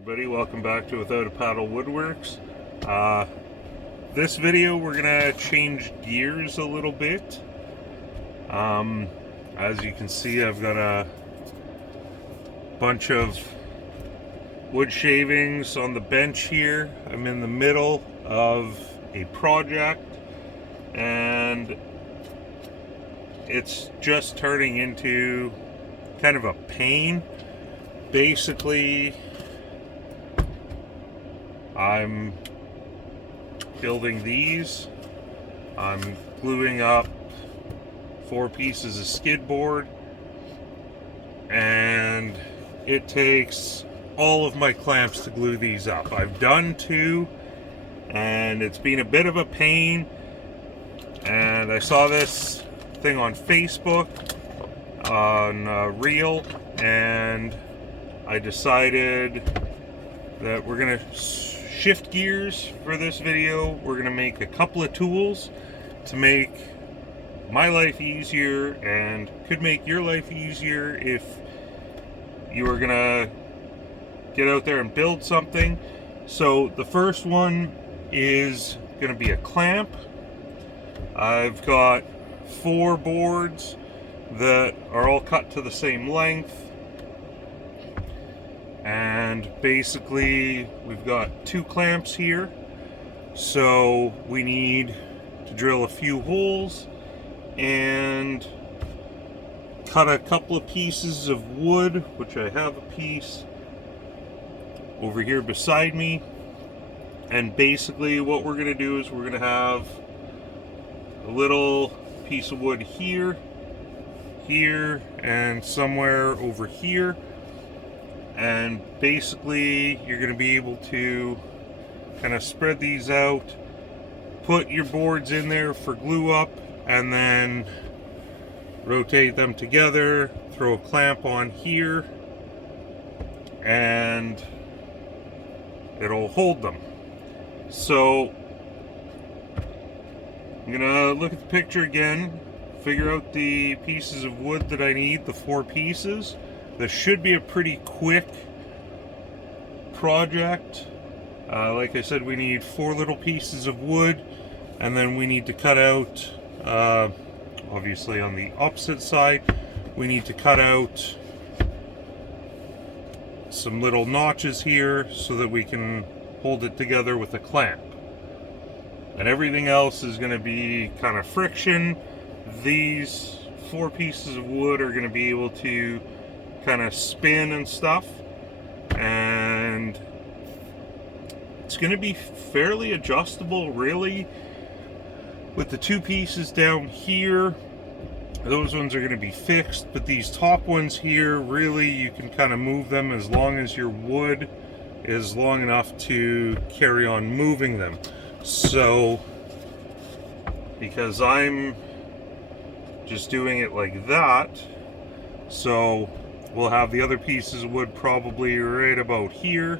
Everybody, welcome back to Without a Paddle Woodworks. This video we're gonna change gears a little bit. As you can see, I've got a bunch of wood shavings on the bench here. I'm in the middle of a project and it's just turning into kind of a pain. Basically, I'm building these. I'm gluing up 4 pieces of skid board, and it takes all of my clamps to glue these up. I've done 2, and it's been a bit of a pain. And I saw this thing on Facebook on Reel, and I decided that we're gonna shift gears for this video. We're gonna make a couple of tools to make my life easier and could make your life easier if you were gonna get out there and build something. So the first one is gonna be a clamp. I've got 4 boards that are all cut to the same length. And basically we've got 2 clamps here, so we need to drill a few holes and cut a couple of pieces of wood, which I have a piece over here beside me. And basically what we're going to do is we're going to have a little piece of wood here, here, and somewhere over here. And basically you're going to be able to kind of spread these out, put your boards in there for glue up, and then rotate them together, throw a clamp on here, and it'll hold them. So I'm going to look at the picture again, figure out the pieces of wood that I need, the 4 pieces. This should be a pretty quick project. Like I said, we need 4 little pieces of wood, and then we need to cut out, obviously on the opposite side, we need to cut out some little notches here so that we can hold it together with a clamp. And everything else is going to be kind of friction. These 4 pieces of wood are going to be able to kind of spin and stuff, and it's going to be fairly adjustable, really. With the 2 pieces down here, those ones are going to be fixed, but these top ones here, really you can kind of move them as long as your wood is long enough to carry on moving them. So because I'm just doing it like that, so we'll have the other pieces of wood probably right about here,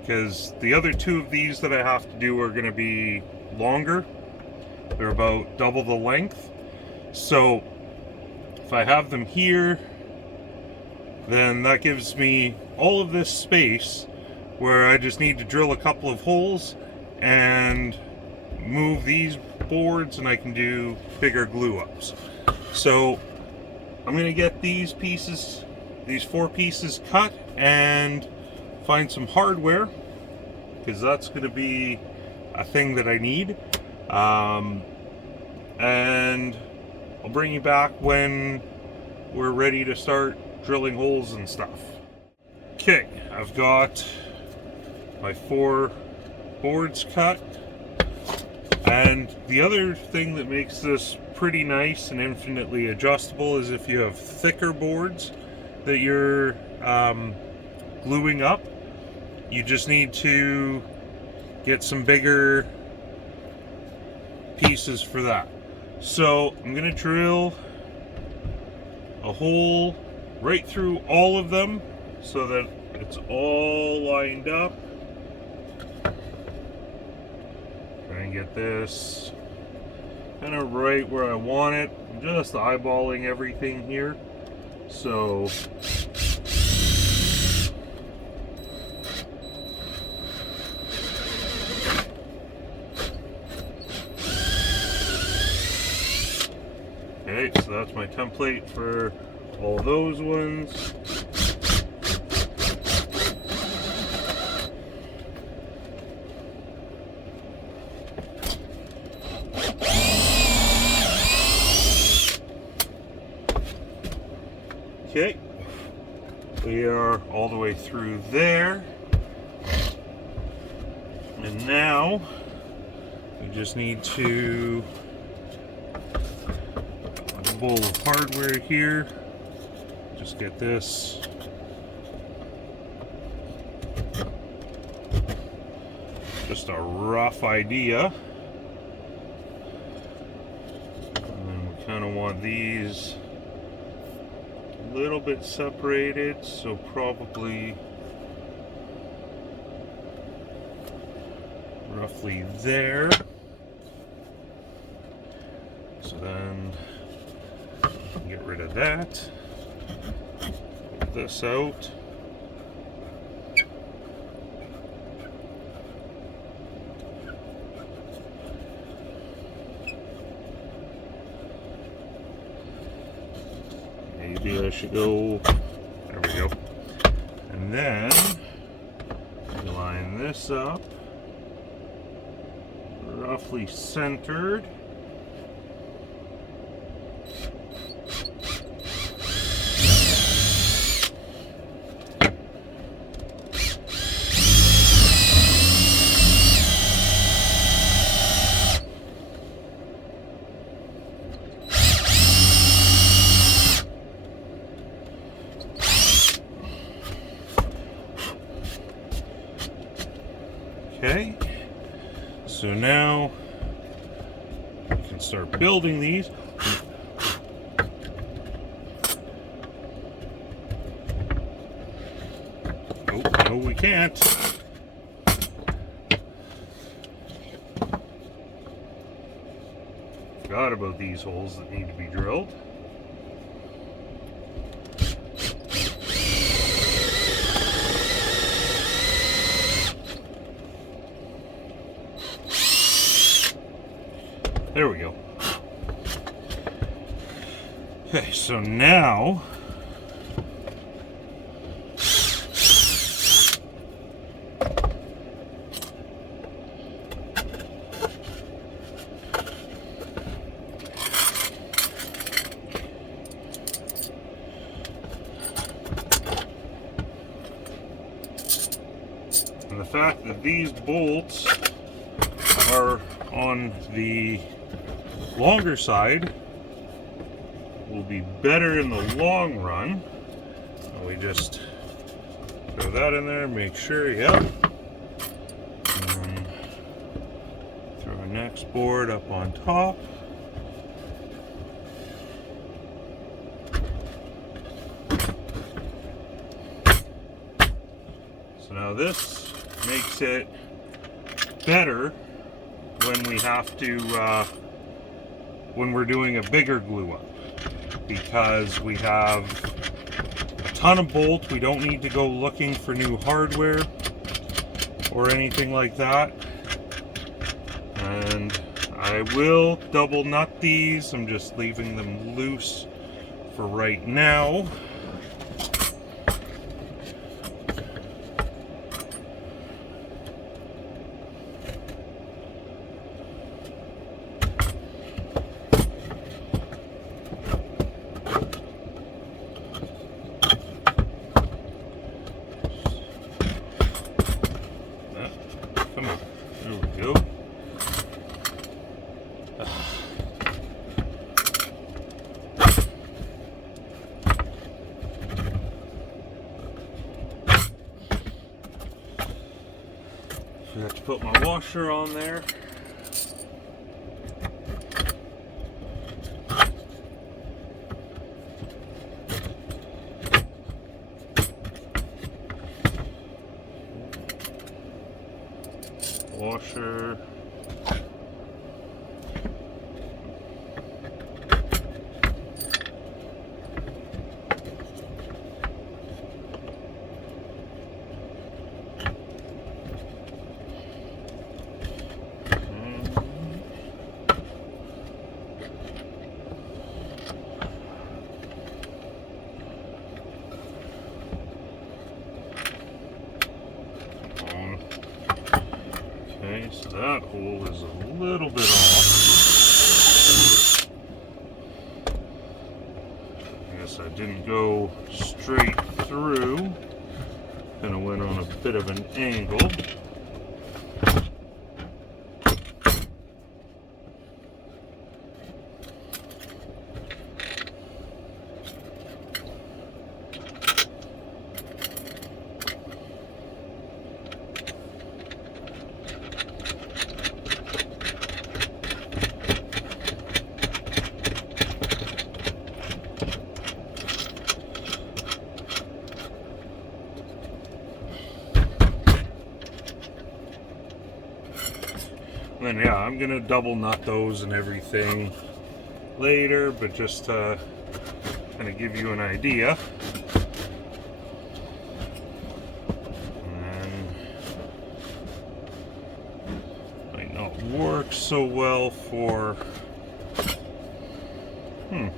because the other 2 of these that I have to do are going to be longer. They're about double the length. So if I have them here, then that gives me all of this space where I just need to drill a couple of holes and move these boards, and I can do bigger glue ups. So I'm going to get these pieces, these 4 pieces cut, and find some hardware, because that's going to be a thing that I need. And I'll bring you back when we're ready to start drilling holes and stuff. Okay, I've got my 4 boards cut. And the other thing that makes this pretty nice and infinitely adjustable is if you have thicker boards that you're gluing up, you just need to get some bigger pieces for that. So I'm going to drill a hole right through all of them so that it's all lined up. Try and get this kind of right where I want it. I'm just eyeballing everything here. So that's my template for all those ones. Okay, we are all the way through there. And now we just need to a bowl of hardware here. Just get this just a rough idea. And then we kind of want these a little bit separated, so probably roughly there. So then get rid of that. Put this out. Maybe I should go, there we go. And then line this up, roughly centered. Okay, so now we can start building these. Oh, no, we can't. Forgot about these holes that need to be drilled. There we go. Okay, so now and the fact that these bolts are on the longer side will be better in the long run. We just throw that in there, make sure, yep. And then throw our next board up on top. So now this makes it better when we have to when we're doing a bigger glue up, because we have a ton of bolts. We don't need to go looking for new hardware or anything like that. And I will double nut these. I'm just leaving them loose for right now. Come on, there we go. I have to put my washer on there. Washer. that hole is a little bit off. I guess I didn't go straight through. Kind of went on a bit of an angle. And then, yeah, I'm gonna double nut those and everything later, but just to kind of give you an idea. And might not work so well for. Oh,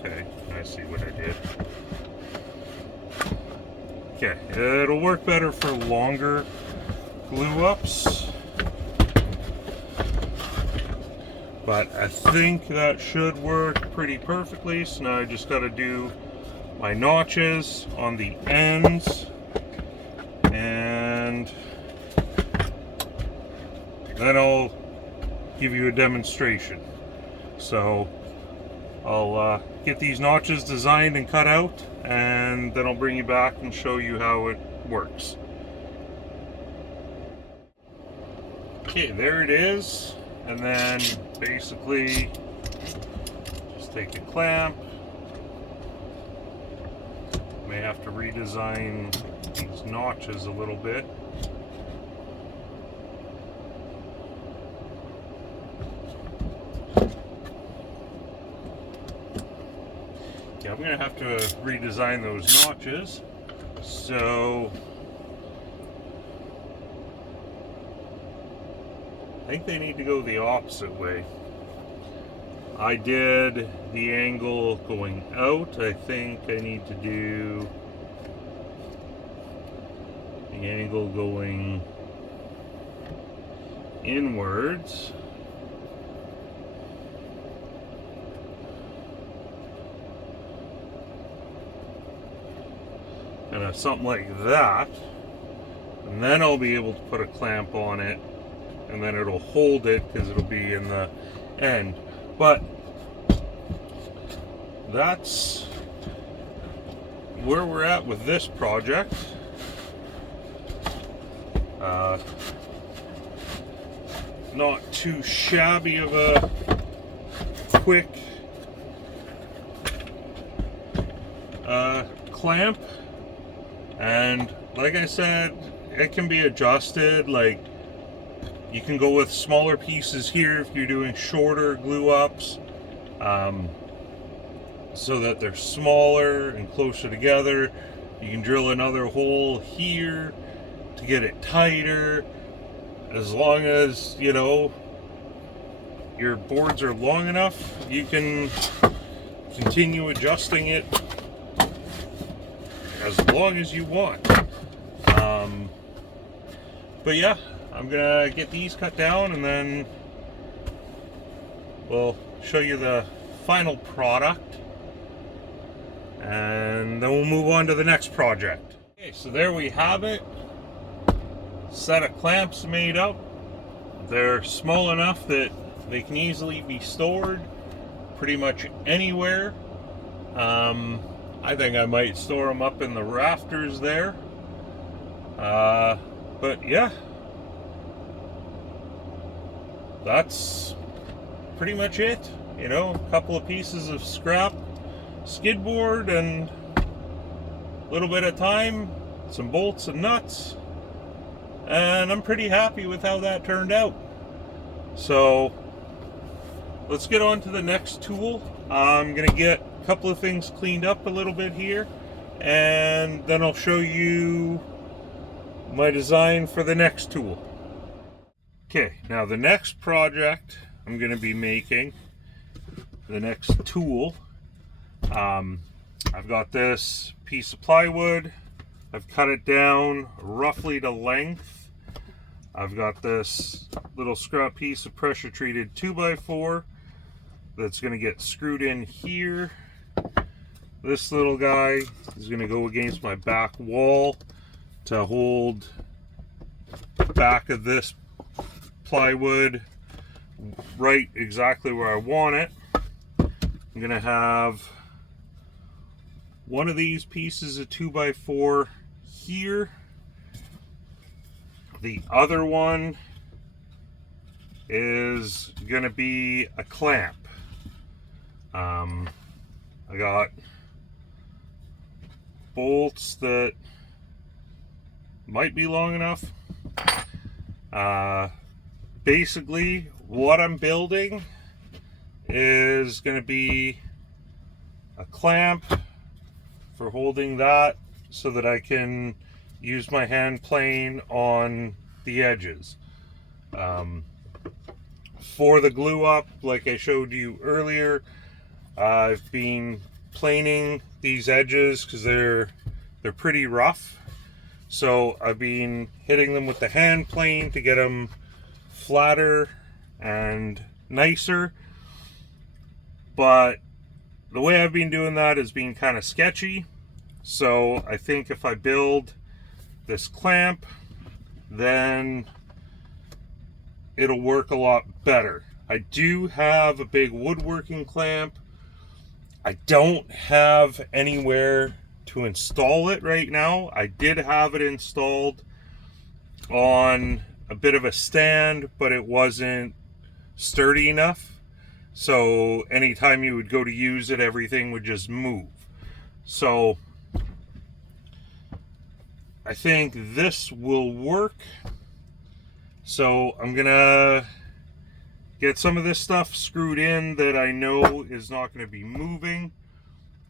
okay. I see what I did. Okay, it'll work better for longer glue ups, but I think that should work pretty perfectly. So now I just got to do my notches on the ends, and then I'll give you a demonstration. So I'll get these notches designed and cut out, and then I'll bring you back and show you how it works. Okay, there it is, and then basically just take a clamp. May have to redesign these notches a little bit. Yeah, I'm gonna have to redesign those notches, so I think they need to go the opposite way. I did the angle going out. I think I need to do the angle going inwards. Kind of something like that. And then I'll be able to put a clamp on it, and then it'll hold it because it'll be in the end. But that's where we're at with this project. Not too shabby of a quick clamp, and like I said, it can be adjusted. Like, you can go with smaller pieces here if you're doing shorter glue ups, so that they're smaller and closer together. You can drill another hole here to get it tighter, as long as, you know, your boards are long enough. You can continue adjusting it as long as you want. But yeah, I'm gonna get these cut down, and then we'll show you the final product, and then we'll move on to the next project. Okay, so there we have it. Set of clamps made up. They're small enough that they can easily be stored pretty much anywhere. I think I might store them up in the rafters there. But yeah, that's pretty much it. You know, a couple of pieces of scrap skid board and a little bit of time, some bolts and nuts, and I'm pretty happy with how that turned out. So let's get on to the next tool. I'm gonna get a couple of things cleaned up a little bit here, and then I'll show you my design for the next tool. Okay, now the next project I'm going to be making, the next tool, I've got this piece of plywood. I've cut it down roughly to length. I've got this little scrap piece of pressure treated 2x4 that's going to get screwed in here. This little guy is going to go against my back wall to hold the back of this plywood right exactly where I want it. I'm going to have one of these pieces of 2x4 here. The other one is going to be a clamp. I got bolts that might be long enough. Basically, what I'm building is going to be a clamp for holding that so that I can use my hand plane on the edges. For the glue up, like I showed you earlier, I've been planing these edges because they're pretty rough. So I've been hitting them with the hand plane to get them flatter and nicer. But the way I've been doing that has been kind of sketchy. So I think if I build this clamp, then it'll work a lot better. I do have a big woodworking clamp. I don't have anywhere to install it right now. I did have it installed on a bit of a stand, but it wasn't sturdy enough. So anytime you would go to use it, everything would just move. So I think this will work. So I'm gonna get some of this stuff screwed in that I know is not going to be moving,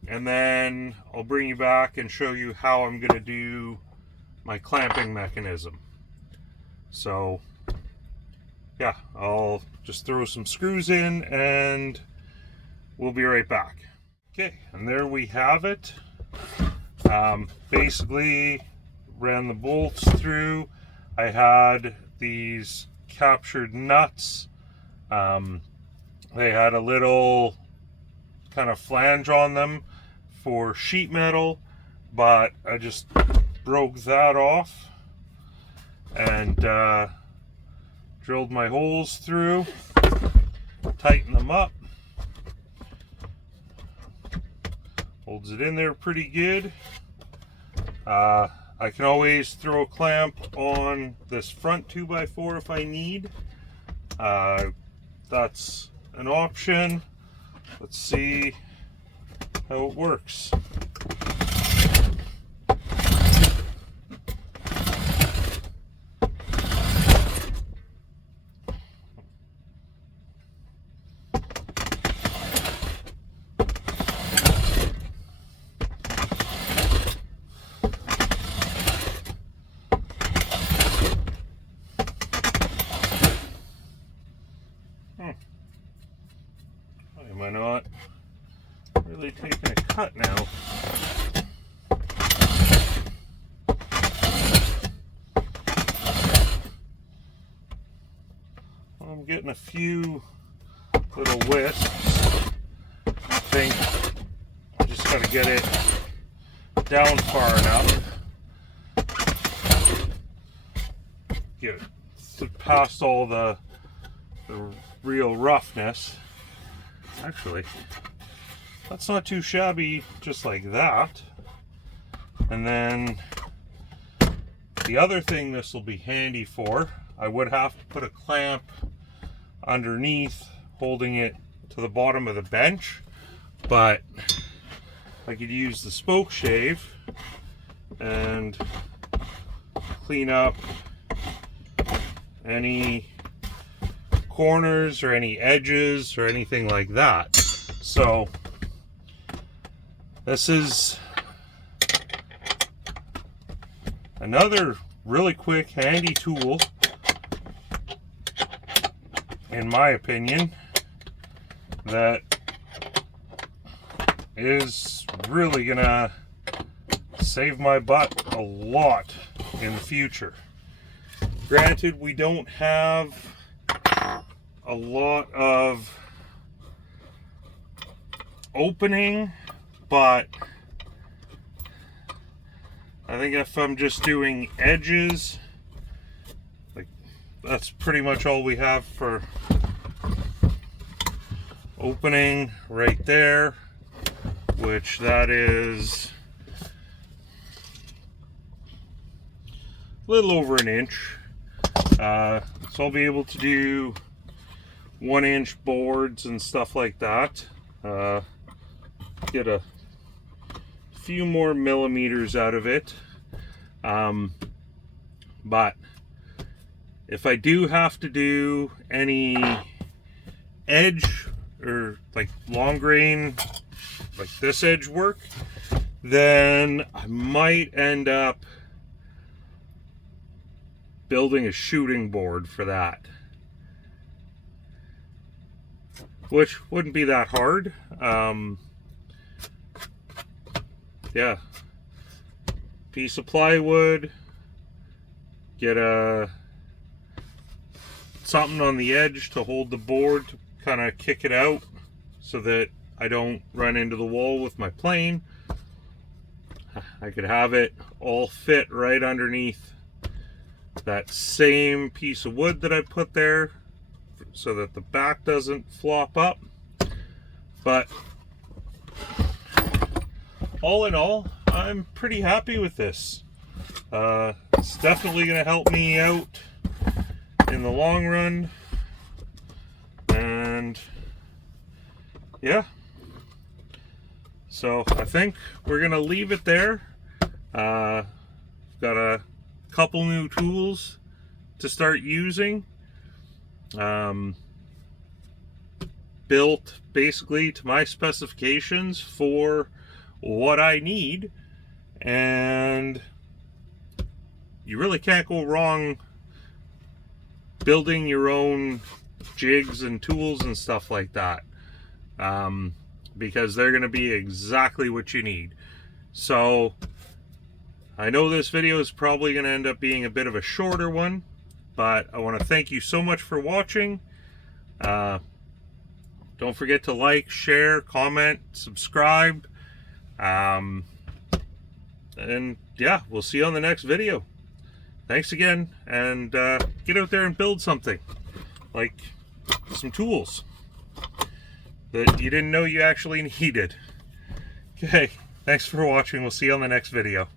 and then I'll bring you back and show you how I'm going to do my clamping mechanism. So yeah, I'll just throw some screws in and we'll be right back. Okay, and there we have it. Basically ran the bolts through. I had these captured nuts. They had a little kind of flange on them for sheet metal, but I just broke that off and drilled my holes through, tighten them up, holds it in there pretty good. I can always throw a clamp on this front 2x4 if I need. That's an option. Let's see how it works. Am I not really taking a cut now? Well, I'm getting a few little wisps. I think I just got to get it down far enough. Get past all the real roughness. Actually, that's not too shabby just like that. And then the other thing this will be handy for, I would have to put a clamp underneath holding it to the bottom of the bench, but I could use the spoke shave and clean up any corners or any edges or anything like that. So this is another really quick, handy tool, in my opinion, that is really gonna save my butt a lot in the future. Granted, we don't have a lot of opening, but I think if I'm just doing edges, like, that's pretty much all we have for opening right there, which that is a little over an inch. So I'll be able to do 1-inch boards and stuff like that. Get a few more millimeters out of it. But if I do have to do any edge or like long grain, like this edge work, then I might end up building a shooting board for that, which wouldn't be that hard. Yeah, piece of plywood, get something on the edge to hold the board, to kind of kick it out so that I don't run into the wall with my plane. I could have it all fit right underneath that same piece of wood that I put there so that the back doesn't flop up. But all in all, I'm pretty happy with this. It's definitely going to help me out in the long run. And yeah, so I think we're going to leave it there. Got a couple new tools to start using. Built basically to my specifications for what I need, and you really can't go wrong building your own jigs and tools and stuff like that, because they're going to be exactly what you need. So I know this video is probably going to end up being a bit of a shorter one, but I want to thank you so much for watching. Don't forget to like, share, comment, subscribe. And yeah, we'll see you on the next video. Thanks again, and get out there and build something, like some tools that you didn't know you actually needed. Okay, thanks for watching. We'll see you on the next video.